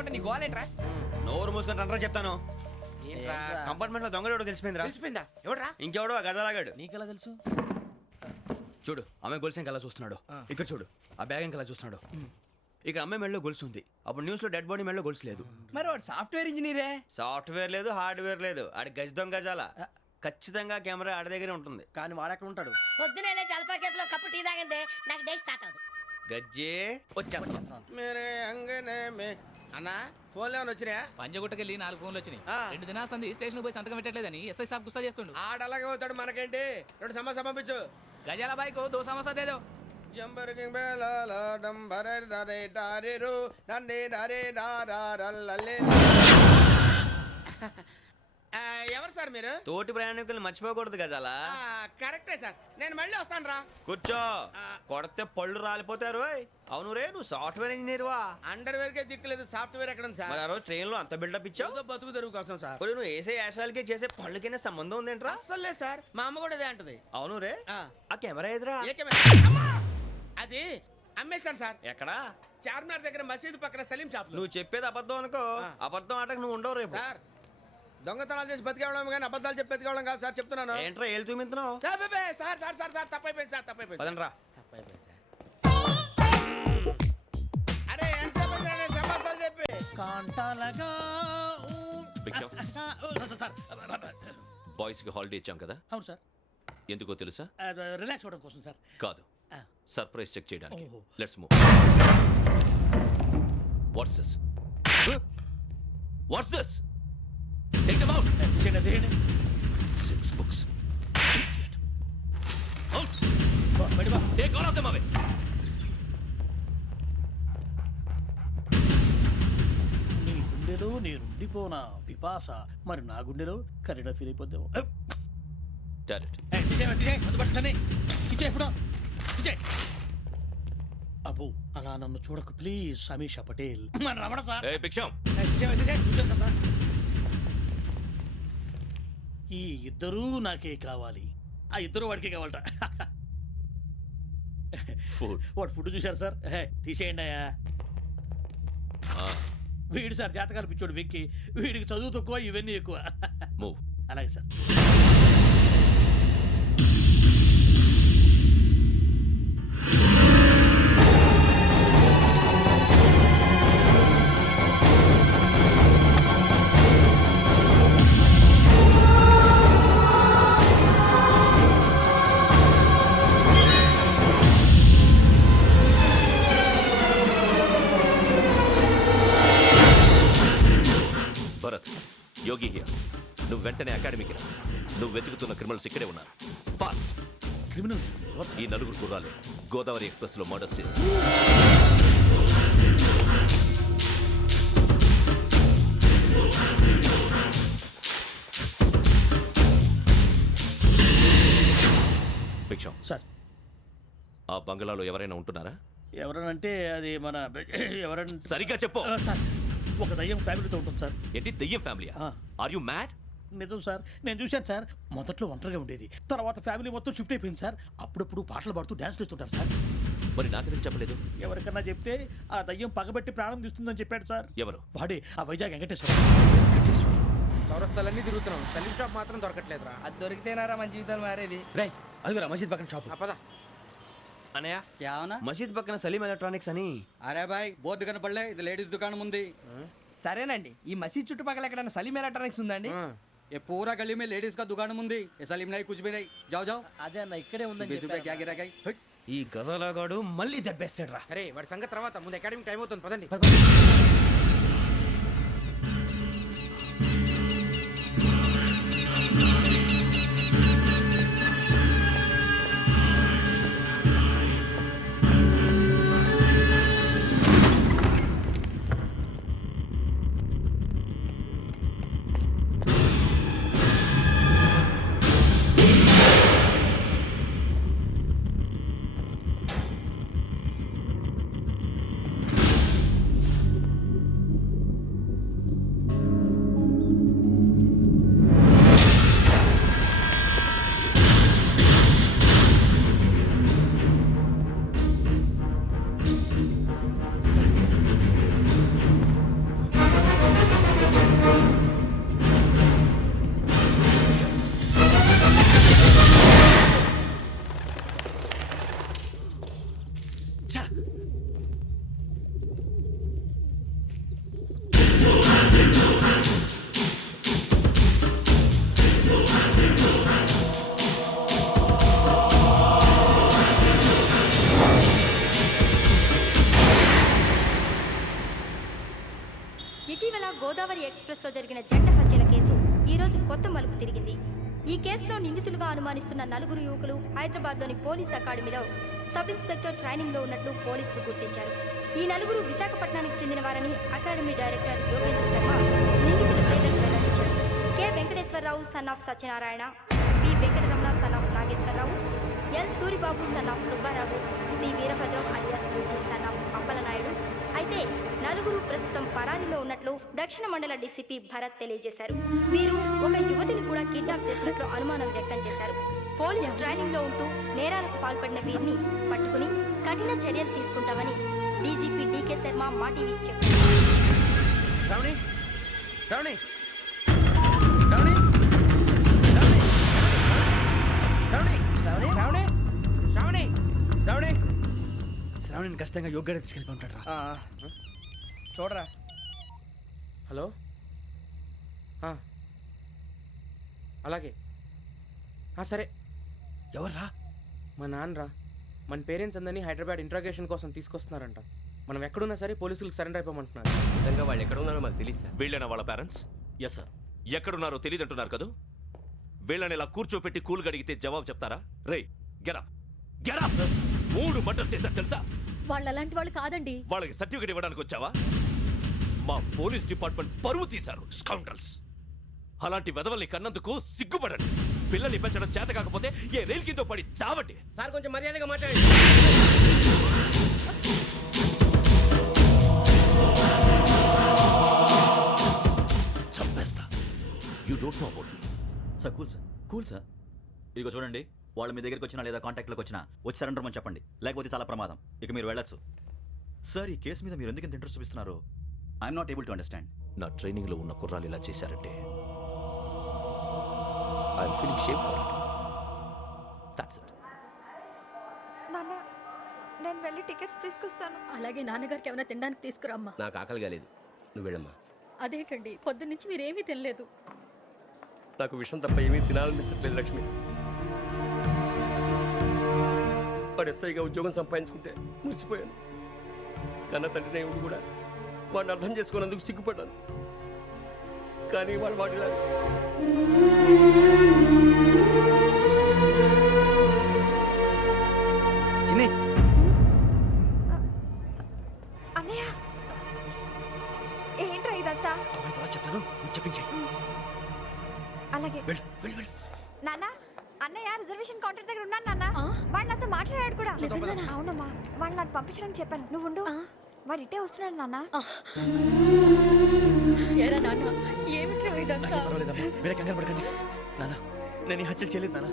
ఉంటే నీ గోలేంట్రా? నోరు మూసుకొని రండ్రా చెప్తాను. ఏంట్రా? కంపార్ట్మెంట్ లో దొంగడు తెలిసిపోయిందిరా. తెలిసిపోయిందా? ఎవడ్రా? ఇంకెవడో ఆ గదలాగాడు. నీకెలా తెలుసు? చూడు అమ్మాయి గొలుసు ఇంకలా చూస్తున్నాడు. ఇక్కడ చూడు ఆ బ్యాగ్ ఇంకలా చూస్తున్నాడు. ఇక్కడ అమ్మాయి మెడలో గొలుసు ఉంది. అప్పుడు న్యూస్ లో డెడ్ బాడీ మెడలో గొలుసు లేదు. మరి వాడు సాఫ్ట్వేర్ ఇంజనీరే. సాఫ్ట్వేర్ లేదు, హార్డ్వేర్ లేదు. ఆడి గజ దొంగ గజాల. ఖచ్చితంగా కెమెరా ఆడి దగ్గరే ఉంటుంది. కానీ వాడెక్కడ ఉంటాడు? పొద్దునే లేచి అల్ఫా కేఫ్ లో కప్పు టీ తాగిందే నాకు డే స్టార్ట్ అవుతుంది. గజ్జే వచ్చా. మేరే అంగనే మే అన్నా ఫోన్లో ఏమైనా వచ్చినాయా? పంజగుట్టకెళ్ళి 4 ఫోన్లు వచ్చినాయి. ఆ. 2 దినాల సంది స్టేషన్ పోయి సంతకం పెట్టలేదని ఎస్ఐ సాబ్ గుస్తా చేస్తుండు. ఆడలాగే పోతాడు మనకేంటి? 2 సమస్య పంపించు. గజాల బైక్ 2 సమస్య దేదో. జంబరకింగ్ బేలాల డంబరే డరే డారిరు నందే డరే డారల్లలే. ఎవరు సార్ మీరు? తోటి ప్రయాణికుల్ని మర్చిపోకూడదు గజాల. కరెక్టే సార్, నేను మళ్ళీ వస్తాను రా. కూర్చో. కొడితే పళ్ళు రాలిపోతారు. ఓయ్. అవును రే, నువ్వు సాఫ్ట్వేర్ ఇంజనీర్ వా? అండర్వేర్ కే దిక్కులేదు, సాఫ్ట్వేర్ ఎక్కడ ఉంది మరి సార్? ఆ రోజు ట్రైన్ లో అంత బిల్డప్ ఇచ్చావు. ఏదో బతుకు తెరువు కోసం సార్. ఒరేయ్, నువ్వు వేసే యాశాలకి చేసే పళ్ళకైనా సంబంధం ఉందేంట్రా? అస్సలు లేదు సార్, మా అమ్మ కూడా అదే అంటది. అవును రే, ఆ. ఆ కెమెరా ఎదురా. ఏ కెమెరా? అమ్మా! అది అమ్మేశాను సార్. ఎక్కడా? చార్మినార్ దగ్గర మసీదు పక్కన సలీం షాప్. నువ్వు చెప్పేది అబద్ధం అనుకో. ఆ. అబద్ధం ఆటకు నువ్వు ఉండవు రేపు. సార్ దొంగతనాలు చేసి బతికేవడం కానీ అబద్ధాలు చెప్పి బతికేవడం కాదు సార్, చెప్తున్నాను. ఏంట్రా ఏళ్ళు చూపించినావు? సార్ బే, సార్ సార్ సార్ సార్ తప్పైపోయింది సార్, తప్పైపోయింది. పదండ్రా. తప్పైపోయింది సార్. అరే ఎంతసేపు అయిందిరా నేను సమాసాలు చెప్పి? బాయ్స్ కి హాలిడే ఇచ్చాం కదా, అవును సార్. ఎందుకో తెలుసా? రిలాక్స్ అవ్వడం కోసం సార్. కాదు, ఆ. సర్ప్రైజ్ చెక్ చేయడానికి. ఓహో. Let's move. What's this? What's this? Take them out. తీయండి. 6 books. Idiot. Out. బయట బా. Take all of them away. నీ గుండెలో నేనుండిపోనా పిపాస, మరి నా గుండెలో కరీడా ఫీల్ అయిపోద్దాము. Direct. అబ్బో అలా నన్ను చూడకు ప్లీజ్ సమీషా పటేల్. మన రమణ సార్. Hey, Biksham. ఈ ఇద్దరూ నాకే కావాలి, ఆ ఇద్దరు వాడికే కావాలట. Food. వాడు ఫుడ్ చూశారు సార్. తీసేయండి అయ్యా. వీడు సార్ జాతకాలు పిచ్చోడు వెక్కి, వీడికి చదువు తక్కువ ఇవన్నీ ఎక్కువ. Move. అలాగే సార్. Bharat, Yogi here. నువ్వు వెంటనే అకాడమీకి రా. నువ్వు వెతుకుతున్న క్రిమినల్స్ ఇక్కడే ఉన్నారు. ఫాస్ట్. క్రిమినల్స్ ఈ 4 కుర్రాలు గోదావరి ఎక్స్ప్రెస్ లో మర్డర్స్ చేసి భిక్షం, సార్. ఆ బంగ్లాలో ఎవరైనా ఉంటున్నారా? ఎవరనంటే అది మన ఎవరంటే సరిగ్గా చెప్పు. సార్, ఒక దయ్యం ఫ్యామిలీతో ఉంటుంది సార్. ఏంటి దెయ్యం ఫ్యామిలీ? ఆ. Are you mad? నిజం సార్, నేను చూశాను సార్. మొదట్లో ఒంటరిగా ఉండేది, తర్వాత ఫ్యామిలీ మొత్తం షిఫ్ట్ అయిపోయింది సార్. అప్పుడప్పుడు పాటలు పాడుతూ డ్యాన్స్ చేస్తుంటారు సార్. మరి నాకెందుకు చెప్పలేదు? ఎవరికన్నా చెప్తే ఆ దయ్యం పగబెట్టి ప్రాణం తీస్తుందని చెప్పాడు సార్. ఎవరు? వాడే ఆ వైజాగ్ వెంకటేశ్వర. చౌరస్తాలన్నీ తిరుగుతున్నాం, సలీం షాప్ మాత్రం దొరకట్లేదురా. అది దొరికితేనారా మన జీవితాలు మారేది. రేయ్, అదిగురా మసీద్ పక్కన షాప్. పద. అనయ్య, क्या होना? మసీద్ పక్కన సలీం ఎలక్ట్రానిక్స్ అని. अरे भाई बोर्ड కనపడలే, ఇది లేడీస్ దుకాణం ఉంది. సరేనండి, ఈ మసీద్ చుట్టుపక్కల ఎక్కడైనా సలీం ఎలక్ట్రానిక్స్ ఉందండి? ये पूरा गली में लेडीज का दुकान मुंदी. ये सलीम नहीं, कुछ भी नहीं. जाओ जाओ. అదే అన్న ఇక్కడే ఉందని 20 रुपए क्या गिरा गई? ఈ గజాలగాడు మళ్ళీ దెబ్బేస్తాడు రా. సరే, వాడి సంగతి తర్వాత, ముందు అకాడమిక్ టైం అవుతుంది, పదండి. జంట హత్యల కేసు ఈరోజు కొత్త మలుపు తిరిగింది. ఈ కేసులో నిందితులుగా అనుమానిస్తున్న 4 యువకులు హైదరాబాద్లోని పోలీస్ అకాడమీలో సబ్ ఇన్స్పెక్టర్ ట్రైనింగ్లో ఉన్నట్లు పోలీసులు గుర్తించారు. ఈ 4 విశాఖపట్నానికి చెందిన వారని అకాడమీ డైరెక్టర్ యోగేంద్ర శర్మ నిందితుల పేర్లను వెల్లడించారు. K Venkateswararao son of Satyanarayana, P Venkataramana son of Nageswararao, L Suribabu son of Subbarao, C Veerabhadram alias Bujji son of Appalanaidu. అయితే 4 ప్రస్తుతం పరారీలో ఉన్నట్లు దక్షిణ మండల డీసీపీ భరత్ తెలియజేశారు. వీరు ఒక యువతిని కూడా కిడ్నాప్ చేసినట్లు అనుమానం వ్యక్తం చేశారు. పోలీస్ ట్రైనింగ్ లో ఉంటూ నేరాలకు పాల్పడిన వీరిని పట్టుకుని కఠిన చర్యలు తీసుకుంటామని డీజీపీ డీకే శర్మ మా టీవీకి చెప్పారు. శ్రావణి శ్రావణి శ్రావణి శ్రావణి శ్రావణి శ్రావణి శ్రావణి శ్రావణి శ్రావణిని ఖచ్చితంగా యోగ్యత తీసుకెళ్ళి ఉంటాడు రా. చూడరా. హలో అలాగే సరే. ఎవర్రా? మా నాన్నరా. మన పేరెంట్స్ అందరినీ హైదరాబాద్ ఇంట్రాగేషన్ కోసం తీసుకొస్తున్నారంట. మనం ఎక్కడున్నా సరే పోలీసులకు సరెండర్ అయిపోమంటున్నారు. నిజంగా వాళ్ళు ఎక్కడ ఉన్నారో మాకు తెలియదు సార్. వీళ్ళైన వాళ్ళ పేరెంట్స్? Yes sir. ఎక్కడున్నారో తెలియదంటున్నారు కదా. వీళ్ళని ఇలా కూర్చోపెట్టి కూల్ గడిగితే జవాబు చెప్తారా? రేయ్ గెటప్ గెటప్. 3 మర్డర్స్ చేశారు తెలుసా? వాళ్ళు అలాంటి వాళ్ళు కాదండి. వాళ్ళకి సర్టిఫికేట్ ఇవ్వడానికి వచ్చావా? మా పోలీస్ డిపార్ట్మెంట్ పరువు తీశారు స్కౌండ్రల్స్. అలాంటి వెధవల్ని కన్నందుకు సిగ్గుపడండి. పిల్లల్ని పెంచడం చేత కాకపోతే ఏ రైలు కింద పడి చావండి. సార్ కొంచెం మర్యాదగా మాట్లాడండి. చంపేస్తా. You don't know about me. Sir cool sir. ఇదిగో చూడండి, వాళ్ళు మీ దగ్గరికి వచ్చినా లేదా కాంటాక్ట్లోకి వచ్చినా వచ్చి సరెండర్ అని చెప్పండి, లేకపోతే చాలా ప్రమాదం. ఇక మీరు వెళ్ళొచ్చు. సార్, ఈ కేసు మీద మీరు ఎందుకు ఇంత ఇంట్రెస్ట్ చూపిస్తున్నారు? I'm not able to understand. నా ట్రైనింగ్లో ఉన్న కుర్రాలు ఇలా చేశారంటే I'm feeling shame for it. That's it. నాన్న, నేను వెళ్ళి టికెట్స్ తీసుకొస్తాను. అలాగే నాన్నగారికి ఏమైనా తినడానికి తీసుకురామ్మా. నాకు ఆకలి కాలేదు, నువ్వు వెళ్ళమ్మా. అదేంటండి పొద్దున్నుంచి మీరేమీ తినలేదు. నాకు విషయం తప్ప ఏమీ తినాలనిపించట్లేదు లక్ష్మి. వాడు ఎస్ఐగా ఉద్యోగం సంపాదించుకుంటే మురిసిపోయాను. కన్న తండ్రినే ఉండి కూడా వాడిని అర్థం చేసుకున్నందుకు సిగ్గుపడ్డాను. కానీ వాడు వాడిలా అన్నయ్య, ఏంట్రా ఇదంతా? చెప్తాను, చెప్పించే. అలాగే నాన్న, అన్నయ్య రిజర్వేషన్ కౌంటర్ దగ్గర ఉన్నాను నాన్న. వాడు నాతో మాట్లాడాడు కూడా. అవునమ్మా, వాడు నాకు పంపించడం చెప్పాను. నువ్వు ఉండు, వాడు ఇట్టే వస్తున్నాడు నాన్న. ఏరా నాన్న, ఏమిట్రా ఇదంతా? మీరే కంగారు పడకండి నాన్న. నేను ఈ హత్యలు చేయలేదు నాన్న.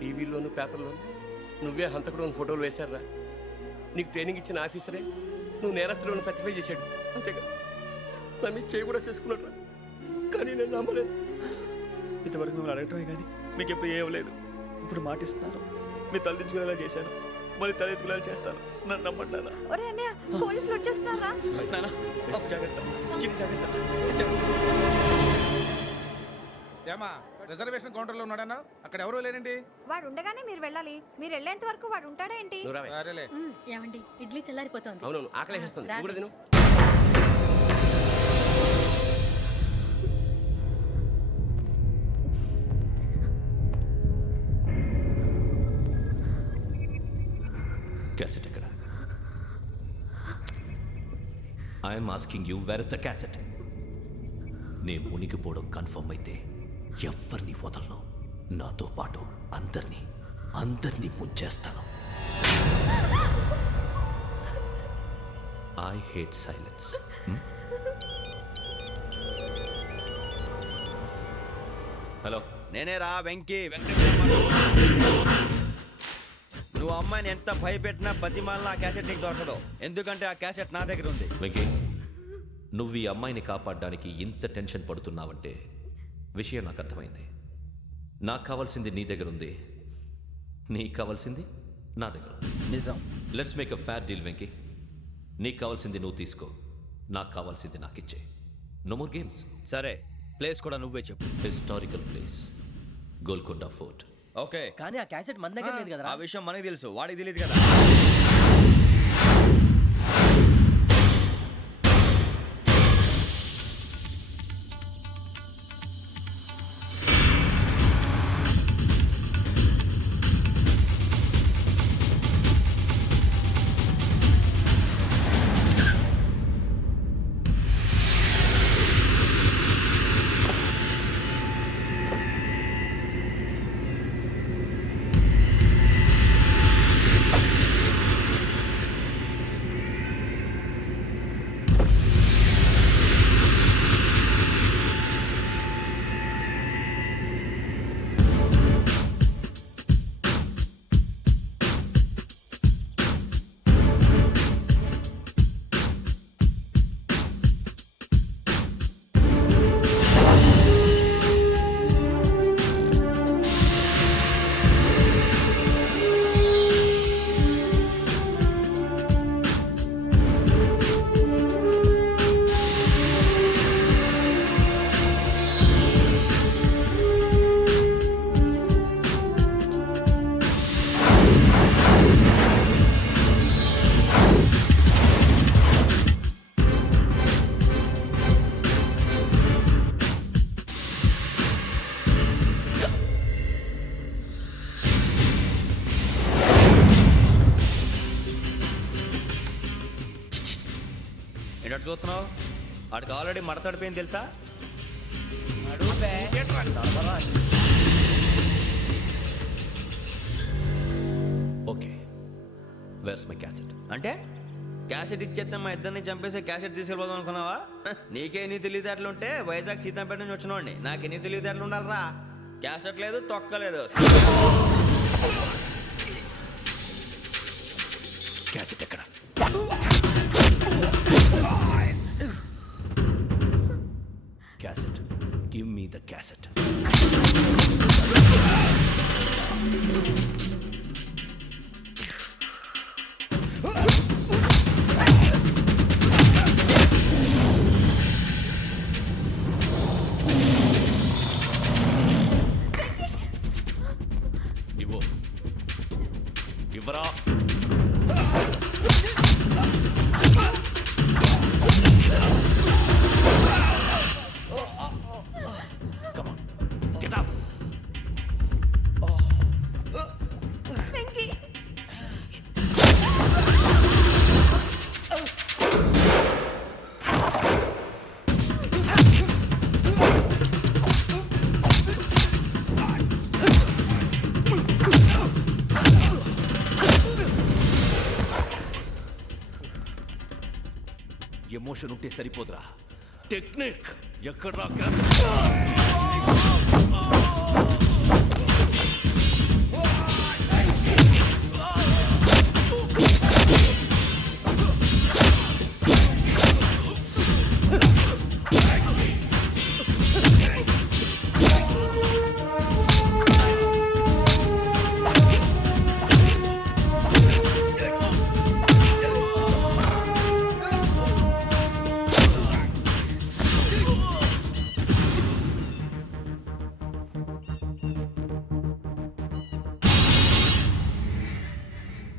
టీవీలోను పేపర్లోను నువ్వే హంతకుడు అని ఫోటోలు వేశారా? నీకు ట్రైనింగ్ ఇచ్చిన ఆఫీసరే నువ్వు నేరస్తులను సర్టిఫై చేశాడు. అంతేగా, నా మీద చేయి కూడా చేసుకున్నాడు. కానీ నేను నమ్మలేదు. ఇంతవరకు మిమ్మల్ని అడగటమే కానీ మీకు ఎప్పుడు ఏమలేదు. ఇప్పుడు మాటిస్తున్నాను, మీరు తలదించుకునేలా చేశాను, మళ్ళీ తలెత్తుకునేలా చేస్తాను. నన్ను నమ్మండి నాన్న. ఒరే అన్నయ్య, పోలీసులు వచ్చేస్తున్నారా? నాన్న జాగ్రత్త, చిన్న జాగ్రత్త. ఏమా రిజర్వేషన్ కౌంటర్లో ఉన్నాడన్నా? అక్కడ ఎవరూ లేనండి. వాడు ఉండగానే మీరు వెళ్ళాలి. మీరు వెళ్ళేంత వరకు వాడు ఉంటాడా ఏంటి? సరేలే. ఏమండి, ఇడ్లీ చల్లారిపోతుంది. అవునవును, ఆకలేస్తుంది. నువ్వు కూడా తిను. క్యాసెట్ ఎక్కడ? I'm asking you, where is the cassette? నే మునిగిపోవడం కన్ఫర్మ్ అయితే ఎవ్వరిని వదలను. నాతో పాటు అందరినీ ముంచేస్తాను. I hate silence. హలో, నేనే రా వెంకీ. నువ్వు అమ్మాయిని ఎంత భయపెట్టినా బతిమాలినా ఆ క్యాసెట్ నీకు దొరకదు. ఎందుకంటే ఆ క్యాసెట్ నా దగ్గర ఉంది. వెంకీ, నువ్వు ఈ అమ్మాయిని కాపాడడానికి ఇంత టెన్షన్ పడుతున్నావంటే విషయం నాకు అర్థమైంది. నాకు కావాల్సింది నీ దగ్గర ఉంది, నీకు కావాల్సింది నా దగ్గర. నిజం. Let's make a fair deal Venky. నీకు కావాల్సింది నువ్వు తీసుకో, నాకు కావాల్సింది నాకు ఇచ్చే. No more games. సరే, ప్లేస్ కూడా నువ్వే చెప్పు. Historical place, Golconda fort. Okay, కానీ ఆ క్యాసెట్ మన దగ్గర లేదు కదా. ఆ విషయం మనకి తెలుసు, వాడికి తెలియదు కదా. ఏంటంటే చూస్తున్నావు? వాడికి ఆల్రెడీ మడతడిపోయింది తెలుసా? Okay, where's my cassette? అంటే క్యాసెట్ ఇచ్చేస్తే మా ఇద్దరిని చంపేసి క్యాసెట్ తీసుకెళ్ళిపోదాం అనుకున్నావా? నీకే ఎన్ని తెలివితేటలు ఉంటే వైజాగ్ సీతంపేట నుంచి వచ్చినోడిని నాకు ఎన్ని తెలివితేటలు ఉండాలరా? క్యాసెట్ లేదు, తొక్కలేదు. క్యాసెట్ ఎక్కడ? Cassette, give me the cassette. ఇవ్వు, ఇవ్వరా. Come on, get up. Emotion ఉంటే సరిపోదురా, టెక్నిక్ ఎక్కడ్రా?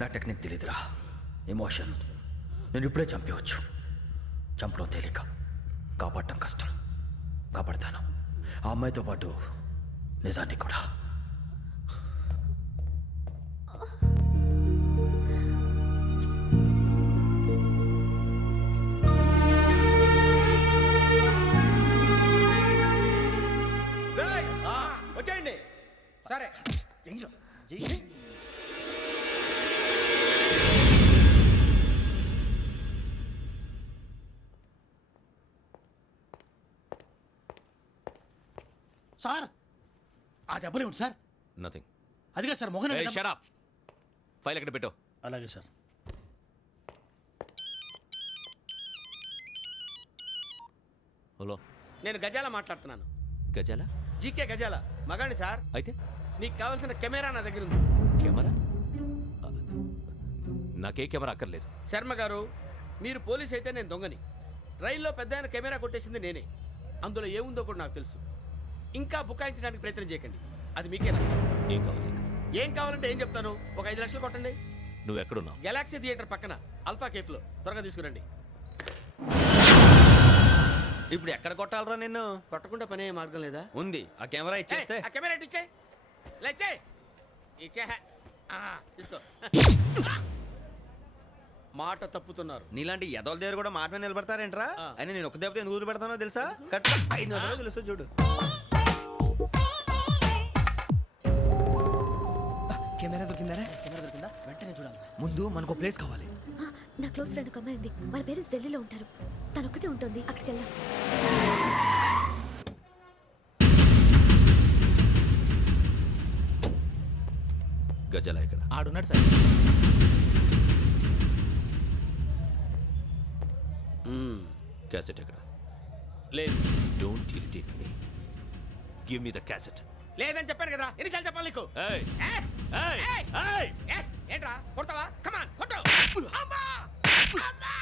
నా టెక్నిక్ తెలీదురా, ఎమోషన్. నేను ఇప్పుడే చంపేవచ్చు. చంపడం తేలిక, కాపాడటం కష్టం. కాపాడతాను, ఆ అమ్మాయితో పాటు నిజాన్ని కూడా. వచ్చేయండి. సరే. సార్ ఆ దెబ్బలు ఏమిటి సార్? నథింగ్. అదిగా సార్ మొహన్ షట్ అప్. ఫైల్ ఎక్కడ పెట్టు. అలాగే సార్. హలో, నేను గజాల మాట్లాడుతున్నాను. గజాల? జీకే గజాల మగాండి సార్. అయితే నీకు కావాల్సిన కెమెరా నా దగ్గర ఉంది. కెమెరా? నాకే కెమెరా అక్కర్లేదు. శర్మ గారు, మీరు పోలీస్ అయితే నేను దొంగని. రైల్లో పెద్ద ఆయన కెమెరా కొట్టేసింది నేనే. అందులో ఏముందో కూడా నాకు తెలుసు. ఇంకా బుకాయించడానికి ప్రయత్నం చేయకండి, అది మీకే నష్టం. ఏం కావాలి? ఏం కావాలంటే ఏం చెప్తాను. ఒక 5 లక్షలు కొట్టండి. నువ్వు ఎక్కడున్నావు? గెలాక్సీ థియేటర్ పక్కన అల్ఫా కేఫ్లో. త్వరగా తీసుకురండి. ఇప్పుడు ఎక్కడ కొట్టాలరా నిన్ను? కొట్టకుండా పనే మార్గం లేదా? ఉంది, ఆ కెమెరా ఇచ్చేస్తే. ఆ కెమెరా ఇచ్చే లేచే ఇచ్చే తీసుకో. మాట తప్పుతున్నారు. నీలాంటి ఎదల దగ్గర కూడా మాట మీద నిలబడతారేంట్రా? ఆ. అయినా నేను ఒక దెబ్బతో ఎందుకు పెడతానో తెలుసా? కట్ 5 నిమిషాలు తెలుసు చూడు. కెమెరా దొరికిందా? కెమెరా దొరికిందా? వెంటనే చూడాలి. ముందు మనకు ప్లేస్ కావాలి. నా క్లోజ్ ఫ్రెండ్ ఒక అమ్మాయి ఉంది. వాళ్ళ పేరెంట్స్ ఢిల్లీలో ఉంటారు. తను ఒక్కతే ఉంటుంది. అక్కడికి వెళ్దాం. గజాల ఎక్కడ? ఆడున్నాడు సార్. క్యాసెట్ ఎక్కడ? లేదు. Don't irritate me. Give me the cassette. లేదని చెప్పాను కదా, ఎన్నిసార్లు చెప్పాలి నీకు? ఏయ్ ఏయ్ ఏయ్! ఏయ్! ఏంట్రా కొడతావా? కమాన్ కొట్టు. అమ్మా! అమ్మా!